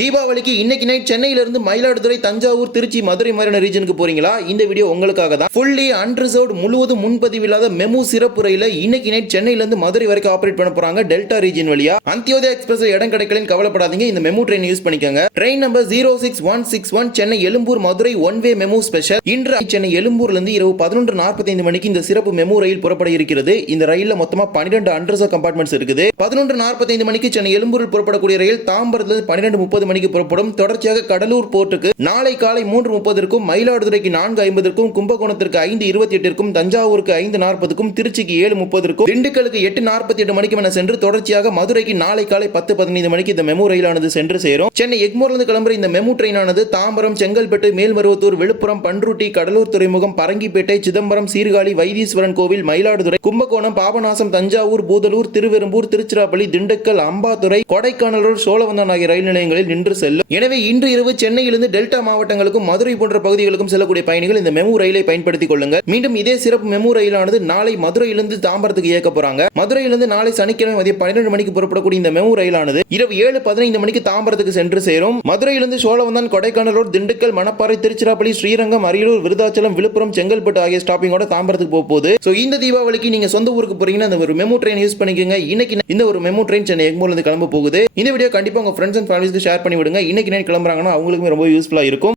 தீபாவளிக்கு இன்னைக்கு நைட் சென்னையில இருந்து மயிலாடுதுறை, தஞ்சாவூர், திருச்சி, மதுரை மாதிரியான ரீஜனுக்கு போறீங்களா? இந்த வீடியோ உங்களுக்காக தான். ஃபுல்லி அன்ரிசர்வ்ட் முழுவதும் முன்பதிவு இல்லாத மெமு சிறப்பு ரயில இன்னைக்கு நைட் சென்னையில இருந்து மதுரை வரைக்கும் ஆபரேட் பண்ண போறாங்க டெல்டா ரீஜன் வழியா. அந்தியோதயா எக்ஸ்பிரஸ் இடம் கிடைக்கலன்னு கவலைப்படாதீங்க, இந்த மெமு ட்ரெயின் யூஸ் பண்ணிக்கோங்க. Train number 06161 Chennai Egmore Madurai one way MEMU special. இன்று சென்னை எழும்பூர்ல இருந்து இரவு 11:45 மணிக்கு இந்த சிறப்பு மெமு ரயில் புறப்பட இருக்கிறது. இந்த ரயில்ல மொத்தமா 12 அன்ரிசர்வ் கம்பார்ட்மெண்ட்ஸ் இருக்குது. 11:45 மணிக்கு சென்னை எழும்பூரில் புறப்படக்கூடிய ரயில் தாம்பரத்தில் 12:30 மணிக்கு புறப்படும். தொடர்ச்சியாக கடலூர் போர்ட்டுக்கு நாளை காலை 3:30 மயிலாடுதுறைக்கு 4:50 கும்பகோணத்திற்கு 5:28 தஞ்சாவூருக்கு 5:40 திருச்சிக்கு 7:30 திண்டுக்கலுக்கு 8:48 மணிக்கு என சென்று தொடர்ச்சியாக மதுரைக்கு நாளை காலை 10:15 மணிக்கு இந்த மெமு ரயிலானது சென்று சேரும். சென்னை எக்மோர்லிருந்து கிளம்புற இந்த மெமு ட்ரெயினானது தாம்பரம், செங்கல்பட்டு, மேல்மருவத்தூர், விழுப்புரம், பண்ருட்டி, கடலூர் துறைமுகம், பரங்கிப்பேட்டை, சிதம்பரம், சீர்காழி, வைத்தீஸ்வரன் கோவில், மயிலாடுதுறை, கும்பகோணம், பாபநாசம், தஞ்சாவூர், பூதலூர், திருவெரும்பூர், திருச்சிராப்பள்ளி, திண்டுக்கல், அம்பாத்துறை, கொடைக்கானல் ரோடு, சோழவந்தான் ஆகிய ரயில் நிலையங்களில் நின்று செல்லும். எனவே இன்று இரவு சென்னையிலிருந்து டெல்டா மாவட்டங்களுக்கும் மதுரை போன்ற பகுதிகளுக்கும் செல்லக்கூடிய பயணிகள் இந்த மெமு ரயிலை பயன்படுத்திக் கொள்ளுங்கள். மீண்டும் இதே சிறப்பு மெமு ரயிலானது நாளை மதுரையிலிருந்து தாம்பரத்துக்கு இயக்க போறாங்க. மதுரையிலிருந்து நாளை சனிக்கிழமை மதியம் 12 மணிக்கு புறப்படக்கூடிய இந்த மெமு ரயிலானது இரவு 7:15 மணிக்கு தாம்பரத்துக்கு சென்று சேரும். மதுரையிலிருந்து சோழவந்தான், கொடைக்கானல் ரோடு, திண்டுக்கல், மணப்பாறை, திருச்சிராப்பள்ளி, ஸ்ரீரங்கம், அரியலூர், விருதாச்சலம், விழுப்புரம், செங்கல்பட்டு ஆகிய ஸ்டாப்பிங்கோட தாம்பரத்துக்கு போகுது. சோ இந்த தீபாவளிக்கு நீங்க சொந்த ஊருக்கு போறீங்கன்னா இந்த ஒரு மெமு ட்ரெயின் யூஸ் பண்ணிக்கோங்க. இன்னைக்கு இந்த ஒரு மெமு ட்ரெயின் சென்னை எக்மோர்ல இருந்து கிளம்ப போகுது. இந்த வீடியோ கண்டிப்பா உங்க ஃப்ரெண்ட்ஸ் அண்ட் ஃபேமிலிஸ்க்கு ஷேர் பண்ணி விடுங்க. இன்னைக்கு நைட் கிளம்புறாங்கன்னா அவங்களுக்குமே ரொம்ப யூஸ்ஃபுல்லா இருக்கும்.